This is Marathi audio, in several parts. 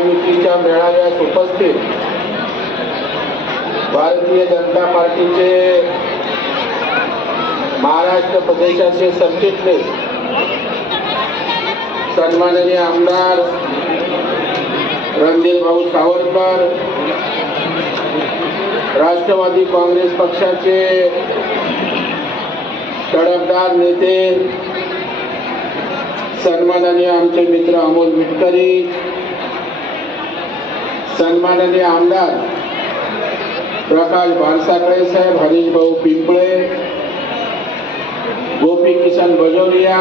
महायुतीच्या मेळाव्यास उपस्थित भारतीय जनता पार्टीचे महाराष्ट्र प्रदेशाचे सरचिटणीस सन्माननीय आमदार रणधीर भाऊ सावरकर राष्ट्रवादी काँग्रेस पक्षाचे तडफदार नेते सन्माननीय आमचे मित्र अमोल मिटकरी सन्माननीय आमदार प्रकाश भानसाकळे साहेब हरीशभाऊ पिंपळे गोपी किसन बजोरिया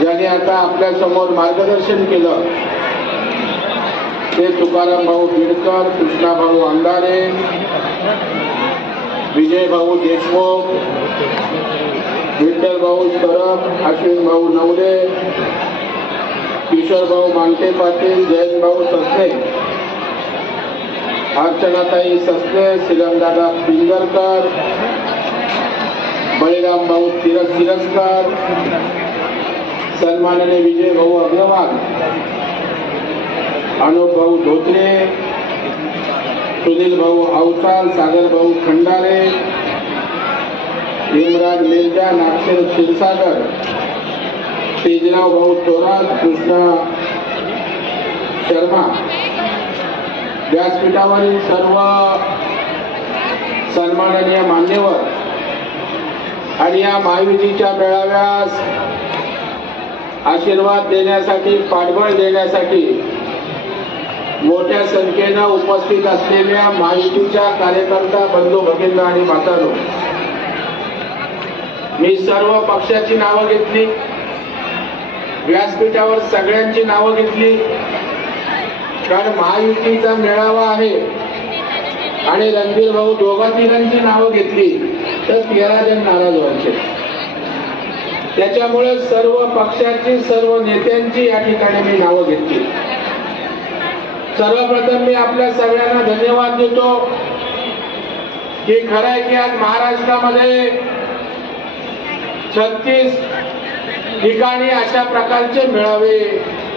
ज्यांनी आता आपल्यासमोर मार्गदर्शन केलं. ते तुकाराम भाऊ बिडकर कृष्णा भाऊ अंधारे विजय भाऊ देशमुख विठ्ठल भाऊ सरफ अश्विन भाऊ नवले किशोर भाऊ मांगटे पाटील जयंतभाऊ ससने अर्चनाताई ससने श्रीरामदादा पिंगरकर बळीराम भाऊ तिरस तिरस्कर सन्माननीय विजय भाऊ अग्रवाल अनुप भाऊ धोत्रे सुनील भाऊ अवताल सागर भाऊ खंडारे भीमराज मिर्जा नागशेर क्षीरसागर तेजराव भाऊ थोरात कृष्णा शर्मा. व्यासपीठावरील सर्व सन्माननीय मान्यवर आणि या महायुतीच्या मेळाव्यास आशीर्वाद देण्यासाठी पाठबळ देण्यासाठी मोठ्या संख्येनं उपस्थित असलेल्या महायुतीच्या कार्यकर्ता बंधू भगिंद आणि मातानो मी सर्व पक्षाची नावं घेतली. व्यासपीठावर सगळ्यांची नावं घेतली. कारण महायुतीचा मेळावा आहे. आणि रणबीर भाऊ दोघा तिघांची नावं घेतली. तर तेरा जण नाराज व्हायचे. त्याच्यामुळे सर्व पक्षाची सर्व नेत्यांची या ठिकाणी मी नावं घेतली. सर्वप्रथम मी आपल्या सगळ्यांना धन्यवाद देतो. की खरं आहे की आज महाराष्ट्रामध्ये छत्तीस ठिकाणी अशा प्रकारचे मेळावे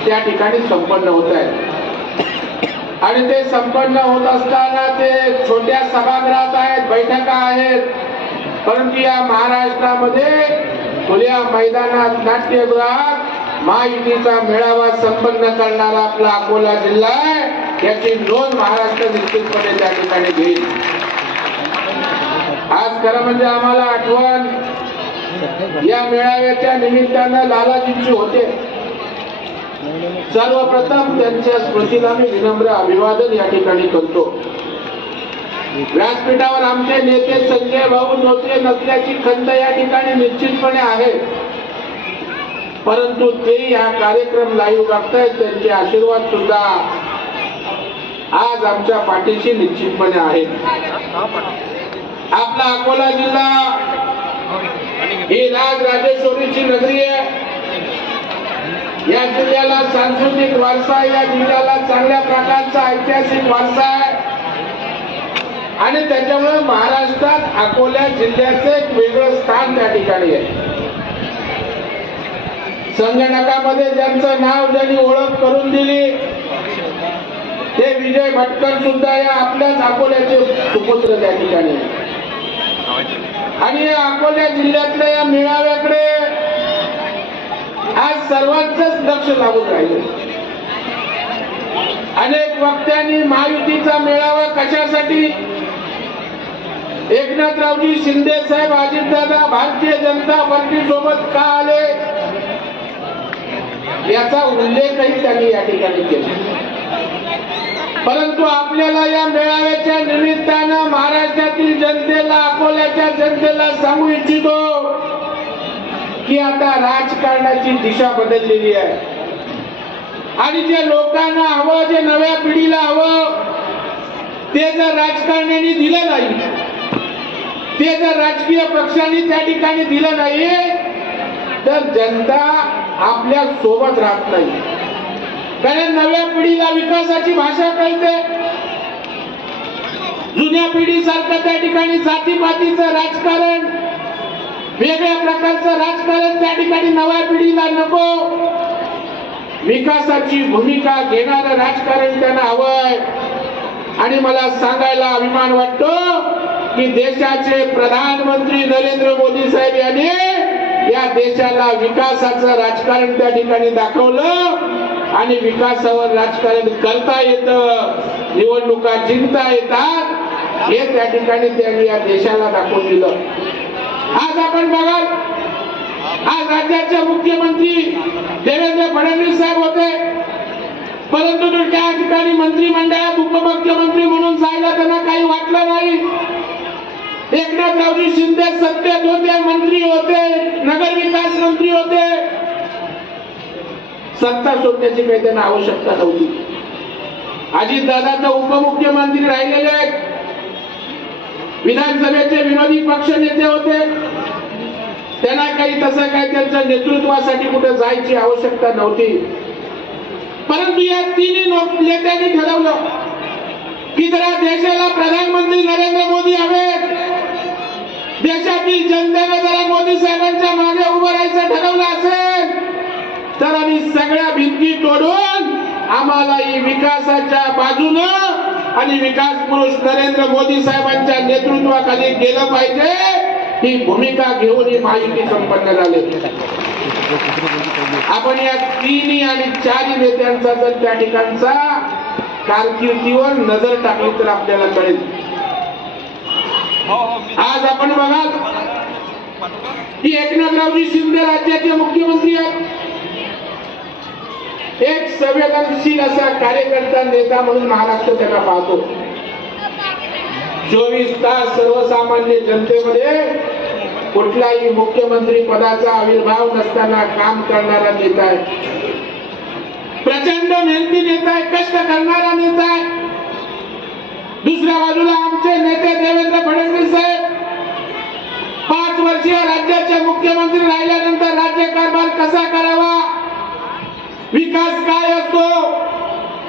त्या ठिकाणी संपन्न होत आहेत. आणि ते संपन्न होत असताना ते छोट्या सभागृहात आहेत बैठका आहेत. परंतु या महाराष्ट्रामध्ये खुल्या मैदानात नाट्यगृहात महायुतीचा मेळावा संपन्न करणारा आपला अकोला जिल्हा आहे याची नोंद महाराष्ट्र निश्चितपणे त्या ठिकाणी घेईल. आज खरं म्हणजे आम्हाला आठवण या मेळाव्याच्या निमित्तानं लालाजींची होते. सर्वप्रथम त्यांच्या स्मृतीला मी विनम्र अभिवादन या ठिकाणी करतो. व्यासपीठावर आमचे नेते संजय भाऊ नोत्रे नसल्याची खंत या ठिकाणी निश्चितपणे आहे. परंतु ते या कार्यक्रम लाईव्ह करतायत त्यांचे आशीर्वाद सुद्धा आज आमच्या पाठीशी निश्चितपणे आहेत. आपला अकोला जिल्हा ही राज राजेश्वरीची नगरी आहे. या जिल्ह्याला सांस्कृतिक वारसा आहे या जिल्ह्याला चांगल्या प्रकारचा ऐतिहासिक वारसा आहे. आणि त्याच्यामुळे महाराष्ट्रात अकोला जिल्ह्याचं एक वेगळं स्थान त्या ठिकाणी आहे. संगणकामध्ये ज्यांचं नाव ज्यांनी ओळख करून दिली ते विजय भटकर सुद्धा या आपल्याच अकोल्याचे सुपुत्र त्या ठिकाणी आहे. आणि अकोल्या अकोला जिल्ह्यातल्या या मेळाव्याकडे आज सर्वांच लक्ष लागून राहिले. अनेक वक्त्यांनी महायुतीचा मेळावा कशासाठी? एकनाथरावजी शिंदे साहेब अजितदादा भारतीय जनता पार्टी सोबत का आले? याचा उल्लेखही त्यांनी या ठिकाणी केला. परंतु आपल्याला या मेळाव्याच्या निमित्तानं महाराष्ट्रातील जनतेला अकोल्याच्या जनतेला सांगू इच्छितो की आता राजकारणाची दिशा बदललेली आहे. आणि जे लोकांना हवं जे नव्या पिढीला हवं ते जर राजकारण्याने दिलं नाही ते जर राजकीय पक्षांनी त्या ठिकाणी दिलं नाही तर जनता आपल्यासोबत राहत नाही. कारण नव्या पिढीला विकासाची भाषा कळते. जुन्या पिढीसारखं त्या ठिकाणी जातीपातीचं राजकारण वेगळ्या प्रकारचं राजकारण त्या ठिकाणी नव्या पिढीला नको. विकासाची भूमिका घेणारं राजकारण त्यांना हवंय. आणि मला सांगायला अभिमान वाटतो की देशाचे प्रधानमंत्री नरेंद्र मोदी साहेब यांनी या देशाला विकासाचं राजकारण त्या ठिकाणी दाखवलं. आणि विकासावर राजकारण करता येतं निवडणुका जिंकता येतात हे त्या ठिकाणी त्यांनी या देशाला दाखवून दिलं. आज आपण बघाल आज राज्याचे मुख्यमंत्री देवेंद्र फडणवीस साहेब होते. परंतु त्या ठिकाणी मंत्रिमंडळात उपमुख्यमंत्री म्हणून जायला त्यांना काही वाटलं नाही. एकनाथरावजी शिंदे सत्तेत होते मंत्री होते नगर विकास मंत्री होते. सत्ता सोडण्याची काही त्यांना आवश्यकता नव्हती. अजितदादा तर उपमुख्यमंत्री राहिलेले आहेत. विधानसभेचे विरोधी पक्ष नेते होते. त्यांना काही तसं काही त्यांच्या नेतृत्वासाठी कुठे जायची आवश्यकता नव्हती. परंतु या तिन्ही नेत्यांनी ठरवलं की जरा देशाला प्रधानमंत्री नरेंद्र मोदी हवेत. देशातील जनतेने जरा मोदी साहेबांच्या मागे उभं राहायचं ठरवलं असेल. तर आम्ही सगळ्या भिंती तोडून आम्हाला ही विकासाच्या बाजूनं आणि विकास पुरुष नरेंद्र मोदी साहेबांच्या नेतृत्वाखाली गेलं पाहिजे ही भूमिका घेऊन ही माहिती संपन्न झाले. आपण या तिन्ही आणि चारही नेत्यांचा जर त्या ठिकाणचा कारकिर्दीवर नजर टाकली तर आपल्याला कळेल. आज आपण बघा की एकनाथरावजी शिंदे राज्याचे मुख्यमंत्री आहेत. एक संवेदनशील असा कार्यकर्ता नेता म्हणून महाराष्ट्र त्यांना पाहतो. चोवीस तास सर्वसामान्य जनतेमध्ये कुठलाही मुख्यमंत्री पदाचा आविर्भाव नसताना काम करणारा नेता आहे. प्रचंड मेहनती नेता आहे कष्ट करणारा नेता आहे. दुसऱ्या बाजूला आमचे नेते देवेंद्र फडणवीस साहेब. पाच वर्षीय राज्याचे मुख्यमंत्री राहिल्यानंतर राज्य कारभार कसा करावा? विकास काय असतो.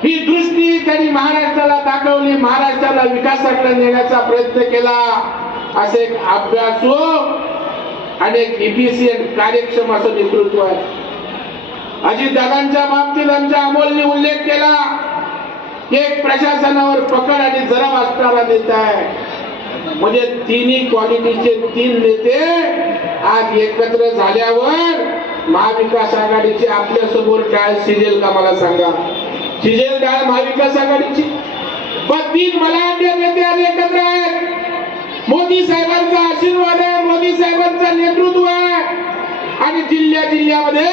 ही दृष्टी त्यांनी महाराष्ट्राला दाखवली महाराष्ट्राला विकासाकडे नेण्याचा प्रयत्न केला. असे एक अभ्यासू आणि एक इफिशियंट कार्यक्षम असं नेतृत्व आहे. अजितदादांच्या बाबतीत आमच्या अमोलने उल्लेख केला की एक प्रशासनावर पकड आणि जरब असणारा नेता आहे. म्हणजे तिन्ही क्वालिटीचे तीन नेते आज एकत्र झाल्यावर महाविकास आघाडीची आपल्यासमोर काय शिजेल का मला सांगा? शिजेल काय महाविकास आघाडीची? पण तीन बलाढ्य नेते आज एकत्र आहेत. मोदी साहेबांचा आशीर्वाद आहे मोदी साहेबांचा नेतृत्व आहे. आणि जिल्ह्या जिल्ह्यामध्ये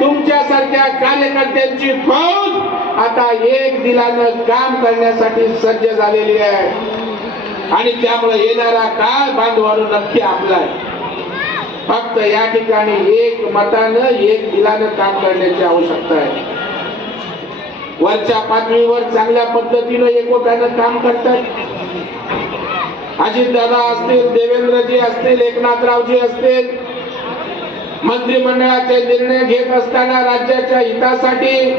तुमच्यासारख्या कार्यकर्त्यांची फौज आता एक दिलानं काम करण्यासाठी सज्ज झालेली आहे. आणि त्यामुळे येणारा काळ बांधवानं नक्की आपला आहे. फक्त या ठिकाणी एक मतानं एक दिलानं काम करण्याची आवश्यकता आहे. वरच्या पातळीवर चांगल्या पद्धतीनं एकोप्यानं काम करतात. अजितदादा असतील देवेंद्रजी असतील एकनाथरावजी असतील मंत्रिमंडळाचे निर्णय घेत असताना राज्याच्या हितासाठी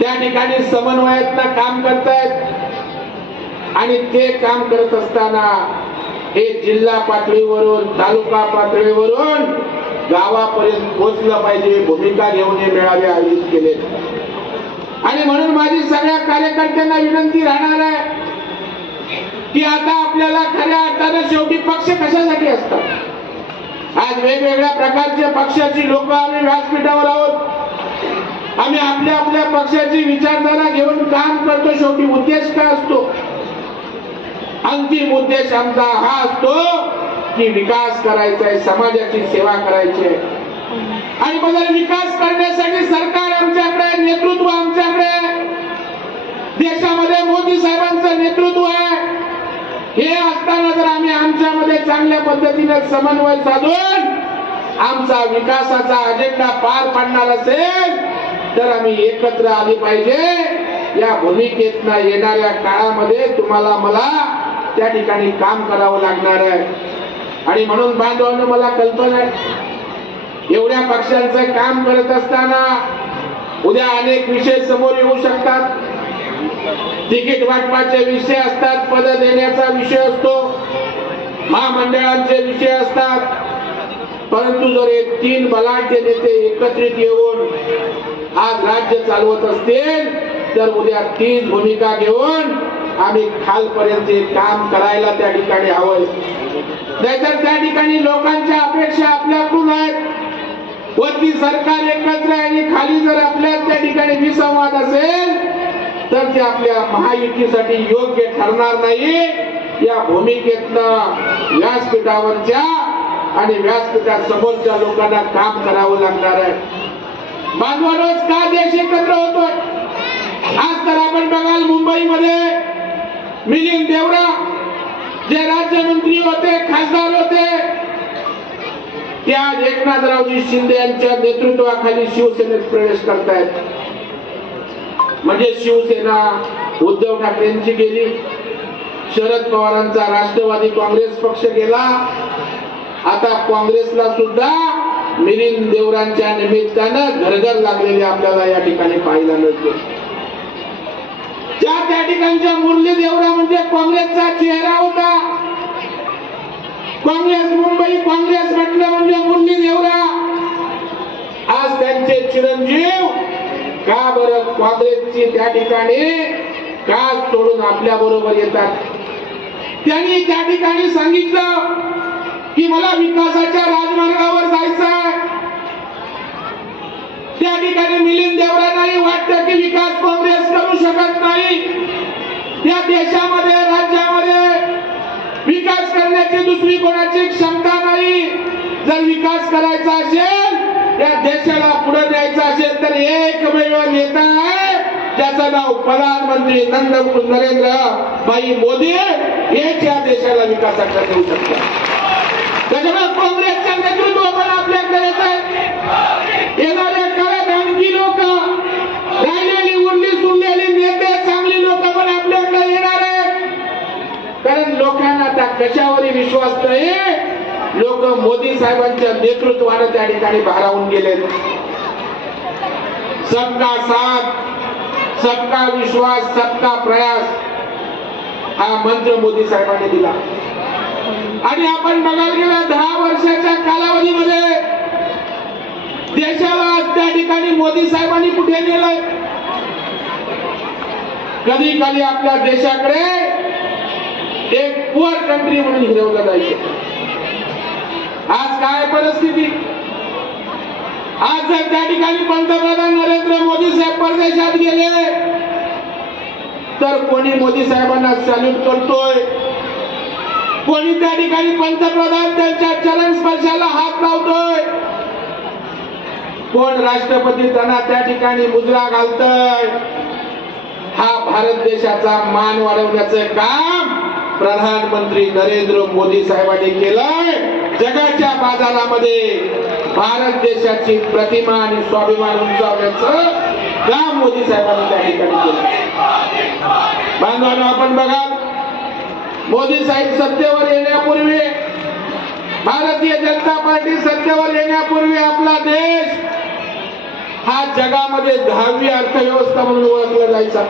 त्या ठिकाणी समन्वयातनं काम करतायत. आणि ते काम करत असताना हे जिल्हा पातळीवरून तालुका पातळीवरून गावापर्यंत पोहोचलं पाहिजे भूमिका घेऊन हे मेळावे आयोजित केले. आणि म्हणून माझी सगळ्या कार्यकर्त्यांना विनंती राहणार आहे की आता आपल्याला खऱ्या अर्थानं शेवटी पक्ष कशासाठी असतात? आज वेगवेगळ्या प्रकारच्या पक्षाची लोक आम्ही व्यासपीठावर आहोत. आम्ही आपल्या आपल्या पक्षाची विचारधारा घेऊन काम करतो शेवटी उद्देश काय असतो? अंतिम उद्देश आमचा हा असतो की विकास करायचा आहे समाजाची सेवा करायची. आहे आणि मला विकास करण्यासाठी सरकार आमच्याकडे नेतृत्व आमच्याकडे देशामध्ये मोदी साहेबांचं नेतृत्व आहे. हे असताना जर आम्ही आमच्यामध्ये चांगल्या पद्धतीने समन्वय साधून आमचा विकासाचा अजेंडा पार पाडणार असेल तर आम्ही एकत्र आले पाहिजे. या भूमिकेतनं येणाऱ्या काळामध्ये तुम्हाला मला त्या ठिकाणी काम करावं लागणार आहे. आणि म्हणून बांधवांनो मला कल्पना आहे. एवढ्या पक्षांचं काम करत असताना उद्या अनेक विषय समोर येऊ शकतात. तिकीट वाटपाचे विषय असतात पद देण्याचा विषय असतो महामंडळांचे विषय असतात. परंतु जर हे तीन बलाढ्य नेते एकत्रित येऊन आज राज्य चालवत असतील तर उद्या तीन भूमिका घेऊन आम्ही खालपर्यंत काम करायला त्या ठिकाणी हवं नाहीतर त्या ठिकाणी लोकांच्या अपेक्षा आपल्याकडून आहेत. वरती सरकार एकत्र आहे आणि खाली जर आपल्या त्या ठिकाणी विसंवाद असेल तर ते आपल्या महायुतीसाठी योग्य ठरणार नाही. या भूमिकेतनं व्यासपीठावरच्या आणि व्यासपीठासमोरच्या लोकांना काम करावं लागणार आहे. बांधवा का देश एकत्र होतोय? आज तर आपण बघाल मुंबईमध्ये मिलिंद देवरा जे राज्यमंत्री होते खासदार होते त्या एकनाथरावजी शिंदे यांच्या नेतृत्वाखाली शिवसेनेत प्रवेश करतायत. म्हणजे शिवसेना उद्धव ठाकरेंची गेली शरद पवारांचा राष्ट्रवादी काँग्रेस पक्ष गेला. आता काँग्रेसला सुद्धा मिलिंद देवरांच्या निमित्तानं घरघर लागलेले आपल्याला या ठिकाणी पाहायला मिळते. त्या त्या ठिकाणच्या मुरली देवरा म्हणजे काँग्रेसचा चेहरा होता. काँग्रेस मुंबई काँग्रेस म्हटलं म्हणजे मुरली देवरा. आज त्यांचे चिरंजीव का बरं काँग्रेसची त्या ठिकाणी का सोडून आपल्या बरोबर येतात? त्यांनी त्या ठिकाणी सांगितलं की मला विकासाच्या राजमार्गावर जायचं आहे त्या ठिकाणी मिलिंद देवरांनाही वाटतं की विकास काँग्रेस करू शकत नाही. या देशामध्ये राज्यामध्ये विकास करण्याची दुसरी कोणाची क्षमता नाही. जर विकास करायचा असेल या देशाला पुढे न्यायचा असेल तर एकमेव नेता आहे त्याचं नाव प्रधानमंत्री नंद नरेंद्र भाई मोदी हेच या देशाला विकासाकडे देऊ शकतात. त्याच्यामुळे काँग्रेसचं नेतृत्व पण आपल्याकडे येत आहे येणारे कडक आणखी लोक राहिलेली उरली सुरलेली नेते चांगली लोक पण आपल्याकडे येणार आहे कारण लोकांना कशावरही विश्वास नाही. लोक मोदी साहेबांच्या नेतृत्वानं त्या ठिकाणी भारावून गेले सबका साथ सबका विश्वास सबका प्रयास हा मंत्र मोदी साहेबांनी दिला. आणि आपण बघायला गेला दहा वर्षाच्या कालावधीमध्ये देशाला आज त्या ठिकाणी मोदी साहेबांनी कुठे नेलंय? कधी कधी आपल्या देशाकडे एक पुअर कंट्री म्हणून हिरवलं जायचं आज काय परिस्थिती? आज जर त्या ठिकाणी पंतप्रधान नरेंद्र मोदी साहेब परदेशात गेले तर कोणी मोदी साहेबांना सॅल्यूट करतोय? कोणी त्या ठिकाणी पंतप्रधान त्यांच्या चरण स्पर्शाला हात लावतोय? कोण राष्ट्रपती त्यांना त्या ठिकाणी मुजरा घालतोय? हा भारत देशाचा मान वाढवण्याचं काम प्रधानमंत्री नरेंद्र मोदी साहेबांनी केलंय. जगाच्या बाजारामध्ये भारत देशाची प्रतिमा आणि स्वाभिमान उंचावण्याचं काम मोदी साहेबांनी त्या ठिकाणी केलं बांधवांना आपण बघा. मोदी साहेब सत्तेवर येण्यापूर्वी भारतीय जनता पार्टी सत्तेवर येण्यापूर्वी आपला देश हा जगामध्ये दहावी अर्थव्यवस्था म्हणून ओळखला जायचा.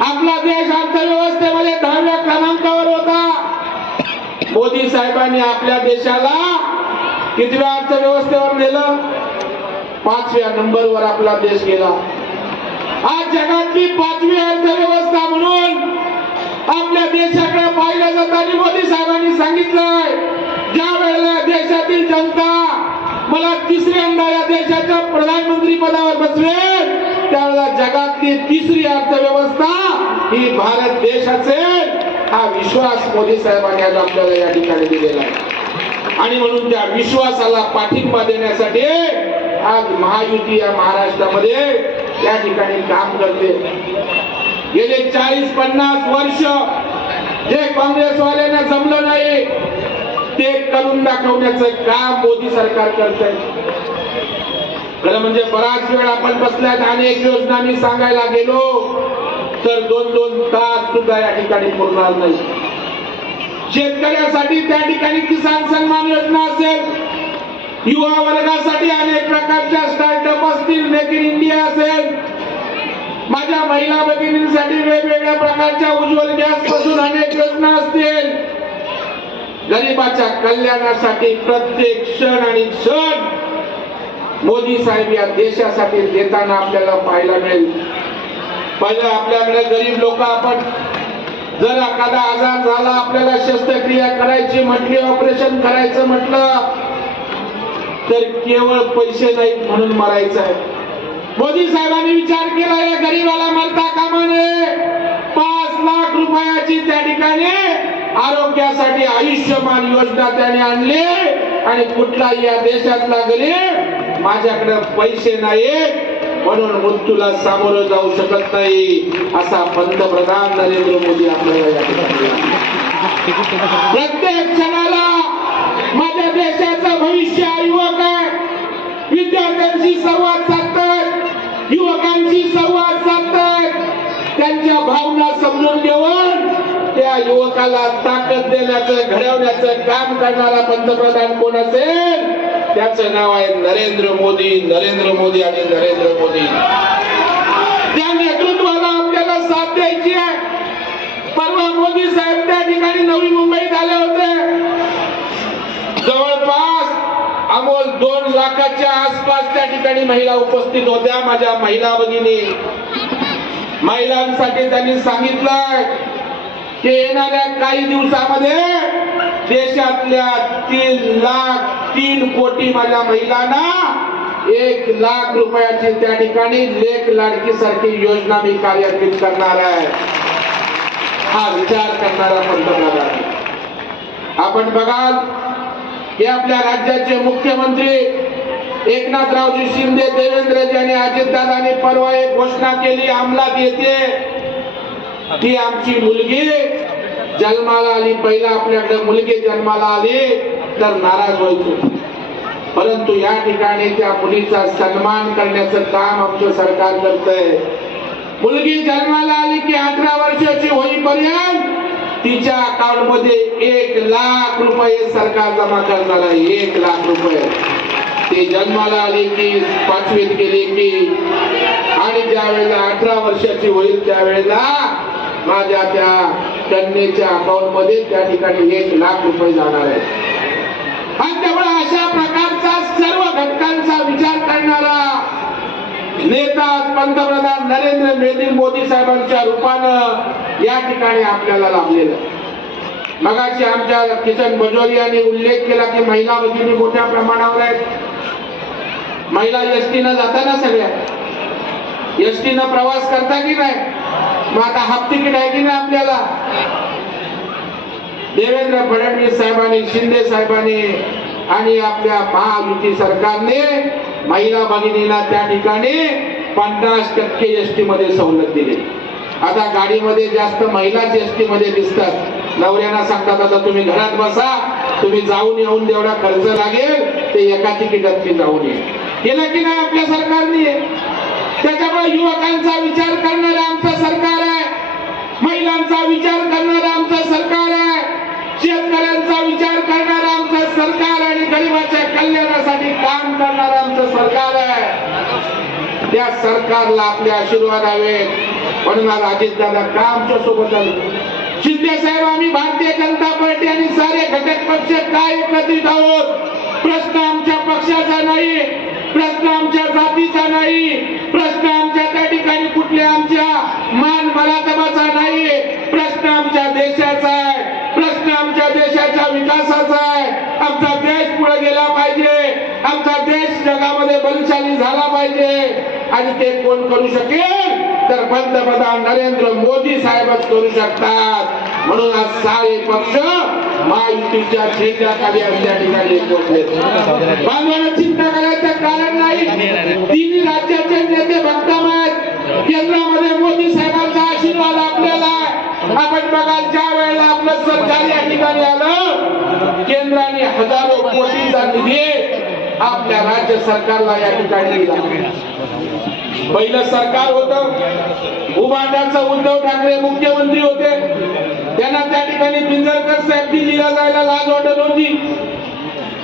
आपला देश अर्थव्यवस्थेमध्ये दहाव्या क्रमांकावर होता. मोदी साहेबांनी आपल्या देशाला कितव्या अर्थव्यवस्थेवर नेलं? पाचव्या नंबरवर आपला देश गेला. आज जगातली पाचवी अर्थव्यवस्था म्हणून आपल्या देशाकडे पाहिलं जात आणि मोदी साहेबांनी सांगितलंय ज्या वेळेला देशातील जनता मला तिसऱ्यांदा या देशाच्या प्रधानमंत्री पदावर बसवेल त्यावेळेला जगातली तिसरी अर्थव्यवस्था ही भारत देश असेल हा विश्वास मोदी साहेबांनी आज आपल्याला या ठिकाणी दिलेला आहे. आणि म्हणून त्या विश्वासाला पाठिंबा देण्यासाठी आज महायुती या महाराष्ट्रामध्ये त्या ठिकाणी काम करते. गेले चाळीस पन्नास वर्ष जे काँग्रेसवाल्यांना जमलं नाही ते करून दाखवण्याचं काम मोदी सरकार करत खरं म्हणजे बराच वेळ आपण बसल्यात अनेक योजना मी सांगायला गेलो तर दोन दोन तास सुद्धा या ठिकाणी पुरणार नाही. शेतकऱ्यासाठी त्या ठिकाणी किसान सन्मान योजना असेल. युवा वर्गासाठी अनेक प्रकारच्या स्टार्टअप असतील मेक इन इंडिया असेल. माझ्या महिला भगिनींसाठी वेगवेगळ्या प्रकारच्या उज्ज्वल गॅसपासून अनेक योजना असतील. गरिबाच्या कल्याणासाठी प्रत्येक क्षण आणि क्षण मोदी साहेब या देशासाठी देताना आपल्याला पाहायला मिळेल. पहिलं आपल्याकडे गरीब लोक आपण जर एखादा आजार झाला आपल्याला शस्त्रक्रिया करायची म्हटली ऑपरेशन करायचं म्हटलं तर केवळ पैसे नाहीत म्हणून मरायचं आहे. मोदी साहेबांनी विचार केला या गरीबाला मरता कामा नये. पाच लाख रुपयाची त्या ठिकाणी आरोग्यासाठी आयुष्यमान योजना त्याने आणली आणि कुठलाही या देशातला गरीब माझ्याकडे पैसे नाहीत म्हणून मृत्यूला सामोरं जाऊ शकत नाही असा पंतप्रधान नरेंद्र मोदी आपल्याला प्रत्येक क्षणाला माझ्या देशाचं भविष्य युवक आहे विद्यार्थ्यांशी संवाद साधतात युवकांशी संवाद साधतात. त्यांच्या भावना समजून घेऊन त्या युवकाला ताकद देण्याचं घडवण्याचं काम करणारा पंतप्रधान कोण असेल? त्याचं नाव आहे नरेंद्र मोदी नरेंद्र मोदी आणि नरेंद्र मोदी. त्या नेतृत्वाला आपल्याला साथ द्यायची आहे. परवा मोदी साहेब त्या ठिकाणी नवी मुंबईत आले होते. जवळपास अमोल दोन लाखाच्या आसपास त्या ठिकाणी महिला उपस्थित होत्या माझ्या महिला भगिनी. महिलांसाठी त्यांनी सांगितलंय ते येणाऱ्या काही दिवसामध्ये देशातल्या तीन लाख तीन कोटी माझ्या महिलांना एक लाख रुपयाची त्या ठिकाणी लेख लाडकी सारखी योजना मी कार्यान्वित करणार आहे. हा विचार करणारा पंतप्रधान आपण बघाल हे आपल्या राज्याचे मुख्यमंत्री एकनाथरावजी शिंदे देवेंद्रजी आणि अजितदादांनी परवा एक घोषणा केली अंमलात येते. ती आमची मुलगी. जन्माला आली पहिला आपल्याकडे मुलगी जन्माला आली तर नाराज व्हायचो. परंतु या ठिकाणी त्या मुलीचा सन्मान करण्याचं काम आमचं सरकार करतंय. मुलगी जन्माला आली की अठरा वर्षाची होईपर्यंत तिच्या अकाउंटमध्ये एक लाख रुपये सरकार जमा करणार आहे. एक लाख रुपये. ते जन्माला आली की पाचवीत गेली की आणि ज्या वेळेला अठरा वर्षाची होईल त्यावेळेला माझ्या त्या कन्येच्या अकाउंटमध्ये त्या ठिकाणी एक लाख रुपये जाणार आहे आणि त्यामुळे अशा प्रकारचा सर्व घटकांचा विचार करणारा नेता पंतप्रधान नरेंद्र मोदी मोदी साहेबांच्या रूपानं या ठिकाणी आपल्याला लाभलेलं मगाशी आमच्या किशन बजोरी यांनी उल्लेख केला की महिला भगिनी मोठ्या प्रमाणावर आहेत. महिला एसटीनं जाताना सगळ्या एस टी न प्रवास करता की नाही? मग आता हाफ तिकीट आहे की नाही आपल्याला? देवेंद्र फडणवीस साहेबांनी शिंदे साहेबांनी आणि आपल्या महायुती सरकारने महिला भगिनीला त्या ठिकाणी पन्नास टक्के एस टी मध्ये सवलत दिली. आता गाडीमध्ये जास्त महिलाच एसटी मध्ये दिसतात. नवऱ्यांना सांगतात आता तुम्ही घरात बसा तुम्ही जाऊन येऊन जेवढा खर्च लागेल ते एका तिकिटात जाऊन ये केलं की नाही आपल्या सरकारने? त्याच्यामुळे युवकांचा विचार करणारं आमचं सरकार आहे. महिलांचा विचार करणारं आमचं सरकार आहे. शेतकऱ्यांचा विचार करणारं आमचं सरकार आणि गरिबाच्या कल्याणासाठी काम करणारं आमचं सरकार आहे. त्या सरकारला आपले आशीर्वाद हवेत. म्हणून आज अजितदादा का आमच्यासोबत आले. शिंदे साहेब आम्ही भारतीय जनता पार्टी आणि सारे घटक पक्ष काय एकत्रित आहोत? प्रश्न आमच्या पक्षाचा नाही. प्रश्न आमच्या जातीचा नाही. प्रश्न आमच्या त्या ठिकाणी कुठल्या आमच्या मान मरातबाचा नाही. प्रश्न आमच्या देशाचा आहे. प्रश्न आमच्या देशाच्या विकासाचा आहे. आमचा देश पुढे गेला पाहिजे. आमचा देश जगामध्ये बलशाली झाला पाहिजे. आणि ते कोण करू शकेल? तर पंतप्रधान नरेंद्र मोदी साहेबच करू शकतात. म्हणून आज सारे पक्ष महायुतीच्या झेंड्याखाली आमच्या ठिकाणी पोहोचले बांधवांना चिंता करायचं कारण नाही तिन्ही राज्याचे नेते भक्कम आहेत. केंद्रामध्ये मोदी साहेबांचा आशीर्वाद आपल्याला आपण बघाल ज्या वेळेला आपलं सरकार या ठिकाणी आलं केंद्राने हजारो कोटीचा निधी आपल्या राज्य सरकारला या ठिकाणी पहिलं सरकार होत. उभाटाचं उद्धव ठाकरे मुख्यमंत्री होते. त्यांना त्या ठिकाणी पिंजरकर साहेब दिल्लीला जायला लाज वाटत होती.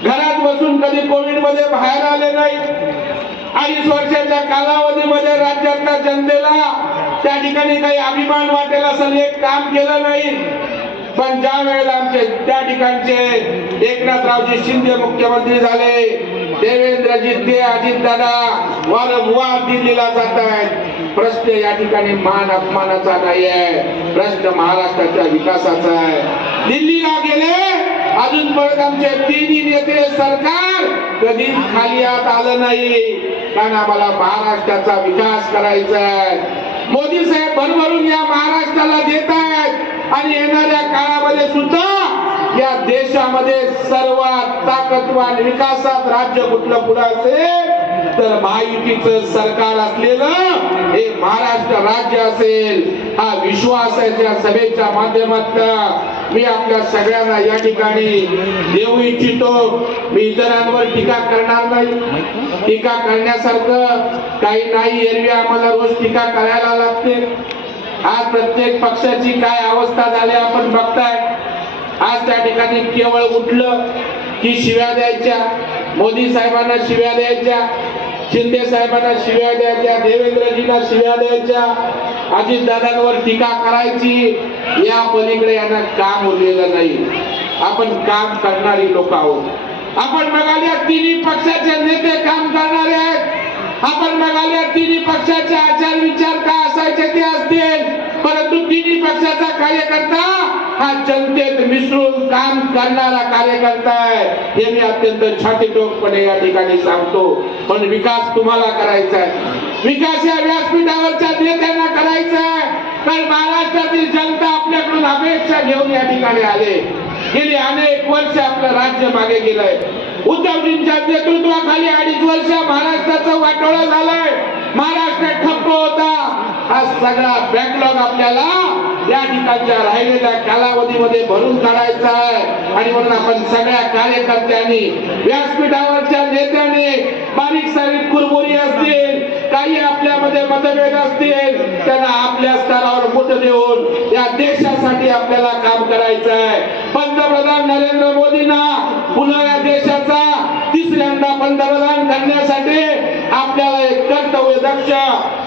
घरात बसून कधी कोविडमध्ये बाहेर आले नाही. अडीच वर्षाच्या कालावधीमध्ये राज्यातल्या जनतेला त्या ठिकाणी काही अभिमान वाटेल असं एक काम केलं नाही. पण ज्या वेळेला आमचे त्या ठिकाणचे एकनाथरावजी शिंदे मुख्यमंत्री झाले देवेंद्रजी ते अजितदादा वारंवार दिल्लीला जात आहेत. प्रश्न या ठिकाणी मान अपमानाचा नाही आहे प्रश्न महाराष्ट्राच्या विकासाचा आहे. दिल्लीला गेले अजून परत आमचे तिन्ही नेते सरकार कधीच खाली आत आलं नाही. कारण आम्हाला महाराष्ट्राचा विकास करायचा आहे. मोदी साहेब भरभरून या महाराष्ट्राला देत आहेत. आणि येणाऱ्या काळामध्ये सुद्धा या देशामध्ये सर्वात ताकदवान विकासात राज्य कुठलं पुढे असेल तर महायुतीचं सरकार असलेलं हे महाराष्ट्र राज्य असेल. हा विश्वास आहे त्या सभेच्या माध्यमात मी आपल्या सगळ्यांना या ठिकाणी देऊ इच्छितो. मी इतरांवर टीका करणार नाही. टीका करण्यासारखं काही नाही एरवी आम्हाला रोज टीका करायला लागते. आज प्रत्येक पक्षाची काय अवस्था झाली आपण बघताय. आज त्या ठिकाणी केवळ उठलं की शिव्या द्यायच्या. मोदी साहेबांना शिव्या द्यायच्या. शिंदे साहेबांना शिव्या द्यायच्या देवेंद्रजींना शिव्या द्यायच्या अजितदादांवर टीका करायची या पलीकडे यांना काम उरलेलं नाही. आपण काम करणारी लोक आहोत. आपण बघाल्या तिन्ही पक्षाचे नेते काम करणारे आहेत. आपण बघाल्या तिन्ही पक्षाचे आचार विचार काय असायचे ते असतील. परंतु तिन्ही पक्षाचा कार्यकर्ता हा जनतेत मिसळून काम करणारा कार्यकर्ता आहे. हे मी अत्यंत छातीटोकपणे या ठिकाणी सांगतो. पण विकास तुम्हाला करायचा आहे. विकास या व्यासपीठावरच्या नेत्यांना करायचा आहे. कारण महाराष्ट्रातील जनता आपल्याकडून अपेक्षा घेऊन या ठिकाणी आले. गेली अनेक वर्ष आपलं राज्य मागे गेलंय. उद्धवजींच्या नेतृत्वाखाली अडीच वर्ष महाराष्ट्राचं वाटोळा झालंय. महाराष्ट्र ठप्प होता. हा सगळा बॅकलॉग आपल्याला या ठिकाणच्या राहिलेल्या कालावधीमध्ये भरून काढायचा आहे. आणि म्हणून आपण सगळ्या कार्यकर्त्यांनी व्यासपीठावरच्या नेत्याने बारीक सारीक कुरबुरी असतील काही आपल्यामध्ये मतभेद असतील त्यांना आपल्या स्तरावर मुठ देऊन या देशासाठी आपल्याला काम करायचं आहे. पंतप्रधान नरेंद्र मोदींना पुन्हा या देशाचा तिसऱ्यांदा पंतप्रधान करण्यासाठी आपल्याला एक कर्तव्य दक्ष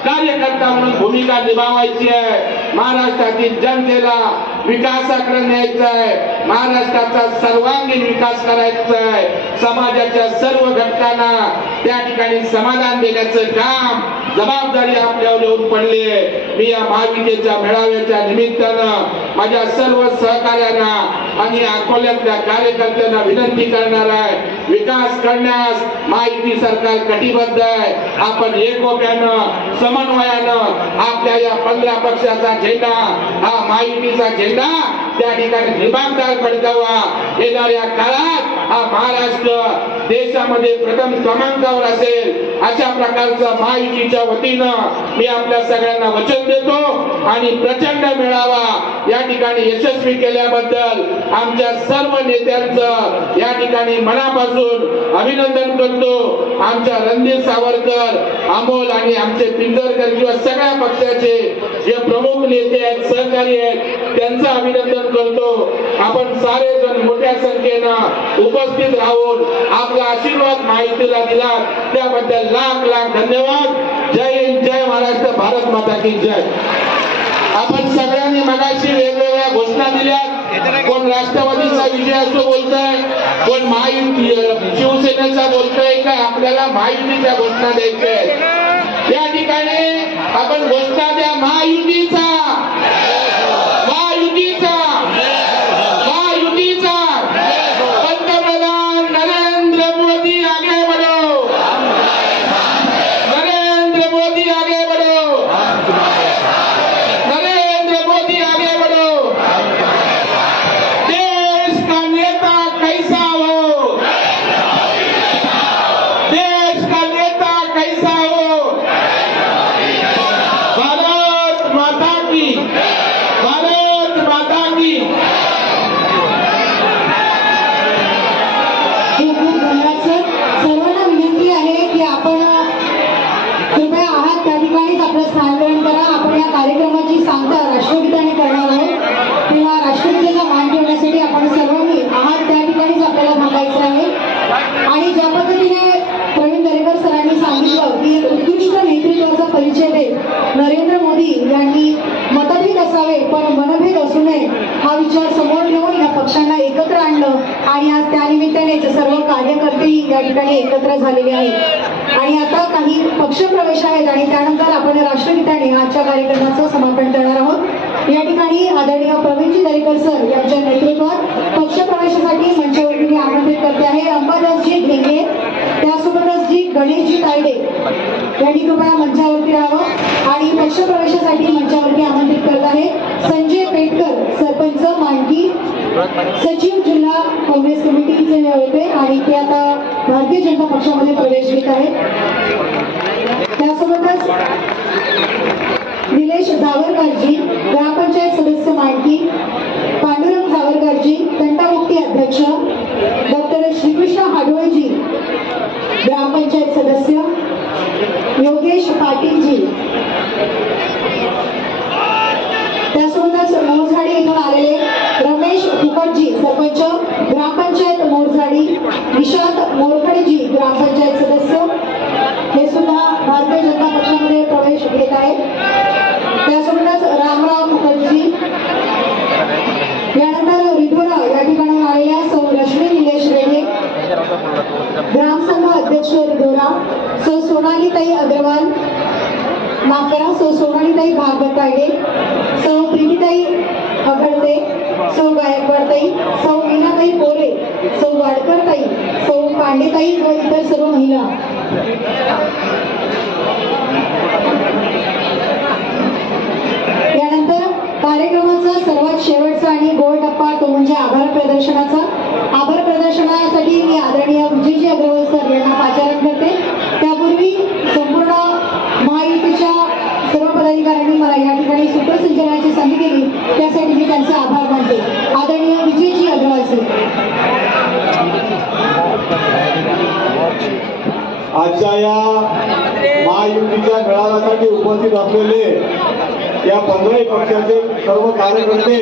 कार्यकर्ता म्हणून भूमिका निभावायची आहे. महाराष्ट्रातील जनतेला विकासाकडे न्यायचा आहे. महाराष्ट्राचा सर्वांगीण विकास करायचा आहे. समाजाच्या सर्व घटकांना त्या ठिकाणी समाधान देण्याचं काम जबाबदारी आपल्यावर येऊन पडली आहे. मी या महाविद्येच्या मेळाव्याच्या निमित्तानं माझ्या सर्व सहकार्यांना आणि अकोल्यातल्या कार्यकर्त्यांना विनंती करणार आहे. विकास करण्यास माहिती सरकार कटिबद्ध आहे. आपण एकोप्यानं समन्वयानं आपल्या या पंधरा पक्षाचा झेंडा हा माहितीचा झेंडा त्या ठिकाणी दिमागदार फडकावा येणाऱ्या काळात हा महाराष्ट्र देशामध्ये प्रथम क्रमांकावर असेल अशा प्रकारचं महायुतीच्या वतीनं मी आपल्या सगळ्यांना वचन देतो आणि प्रचंड मेळावा या ठिकाणी यशस्वी केल्याबद्दल आमच्या सर्व नेत्यांचं या ठिकाणी मनापासून अभिनंदन करतो. आमच्या रणधीर सावरकर अमोल आणि आमचे पिंजरकर किंवा सगळ्या पक्षाचे जे प्रमुख नेते आहेत सहकारी आहेत त्यांचं अभिनंदन करतो. आपण सारे जण मोठ्या संख्येनं उपस्थित राहून आपला आशीर्वाद माहितीला दिला. त्याबद्दल लाख लाख धन्यवाद. जय हिंद जय महाराष्ट्र भारत माता की जय. आपण सगळ्यांनी मगाशी वेगवेगळ्या घोषणा दिल्या. कोण राष्ट्रवादीचा विजय असतो बोलतोय कोण महायुती शिवसेनेचा बोलतोय का आपल्याला महायुतीच्या घोषणा द्यायच्या या ठिकाणी आपण घोषणा द्या महायुतीचा महायुतीचा पंतप्रधान नरेंद्र मोदी आगे बढ़ो नरेंद्र मोदी आगे बढ़ो नरेंद्र मोदी आगे बढ़ो देश का नेता कैसा हो देश का नेता कैसा हो भारत माता की भारत माता की खूप खूप धन्यवाद सर सर्वांना विनंती आहे की आपण कृपया आहात त्या ठिकाणीच आपलं स्थान ग्रहण करा आपण या कार्यक्रमाची सांगता राष्ट्रगीताने करणार आहोत तेव्हा राष्ट्रगीताचा मान ठेवण्यासाठी आपण सर्वांनी आहात त्या ठिकाणीच आपल्याला थांबायचं आहे आणि ज्या पद्धतीने प्रवीण दरेकर सरांनी सांगितलं की एक उत्कृष्ट नेतृत्वाचा परिचय देत नरेंद्र मोदी यांनी मतभेद असावे पण मनभेद असू नये हा विचार समोर ठेवून या पक्षांना एकत्र आणलं आणि आज त्यानिमित्ताने सर्व कार्यकर्ते एकत्र झालेले आहेत आणि आता काही पक्षप्रवेश आहेत आणि त्यानंतर आपण राष्ट्रगीताने आजच्या कार्यक्रमाचं समापन करणार आहोत. या ठिकाणी आदरणीय प्रवीणजी दरेकर सर यांच्या नेतृत्वात पक्षप्रवेशासाठी मंचावरती मी आमंत्रित करते आहे अंबादासजी ढेंगे त्यासोबतच जी गणेशजी तायडे यांनी कृपया मंचावरती राहावं आणि पक्षप्रवेशासाठी मंचावरती सचिव जिल्हा काँग्रेस कमिटीचे होते आणि ते आता भारतीय जनता पक्षामध्ये प्रवेश घेत आहेत. त्यासोबतच निलेश जावरकरजी ग्रामपंचायत सदस्य मानकी पांडुरंग जावरकरजी तंटामुक्ती अध्यक्ष डॉक्टर श्रीकृष्ण हाडवळजी ग्रामपंचायत सदस्य योगेश पाटीलजी. त्यासोबतच मोरझाडी इथून आलेले रमेश सरपंच ग्रामपंचायत मोरझाडी निशांत मोरखडेजी ग्रामपंचायत सदस्य. हे सुद्धा भारतीय जनता पक्षामध्ये प्रवेश घेत आहेत. त्यासोबतच रामराव मुखर्जी. यानंतर रिधोरा या ठिकाणी आलेल्या सौ लक्ष्मी निलेश रेडे. ग्रामसंघ अध्यक्ष रिधोरा सौ सोनालीताई अग्रवाल. माफ करा सौ सोनालीताई भागवत तायडे सौ प्रीतीताई अगडते सौ गायकवाडताई सौ मीनाताई पोरे सौ वाडकरताई सौ पांडेताई व इतर सर्व महिला. यानंतर कार्यक्रमाचा सर्वात शेवटचा आणि गोल टप्पा तो म्हणजे आभार प्रदर्शनाचा. आभार प्रदर्शनासाठी मी आदरणीय विजयजी अग्रवाल सर यांना पाचारण करते त्यापूर्वी संपूर्ण महायुतीच्या सर्व पदाधिकाऱ्यांनी मला या ठिकाणी सूत्रसंचलनाची संधी दिली. त्यासाठी मी त्यांचा आभार मानते. आदरणीय विजयजी अग्रवाल आजच्या या महायुतीच्या मेळाव्यासाठी उपस्थित असलेले या पंधराही पक्षाचे सर्व कार्यकर्ते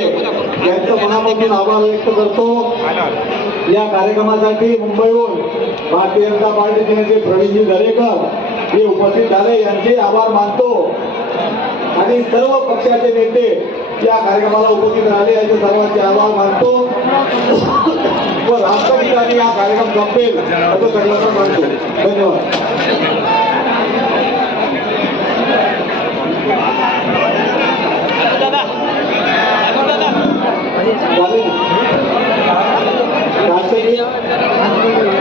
यांचं मनापासून आभार व्यक्त करतो. या कार्यक्रमासाठी मुंबईहून भारतीय जनता पार्टीचे नेते प्रवीणजी दरेकर हे उपस्थित झाले यांचे आभार मानतो. आणि सर्व पक्षाचे नेते या कार्यक्रमाला उपस्थित राहिले याचे सर्वांचे आभार मानतो व राष्ट्रपतींनी हा कार्यक्रम संपेल असं सगळ्यांना मानतो धन्यवाद राजकीय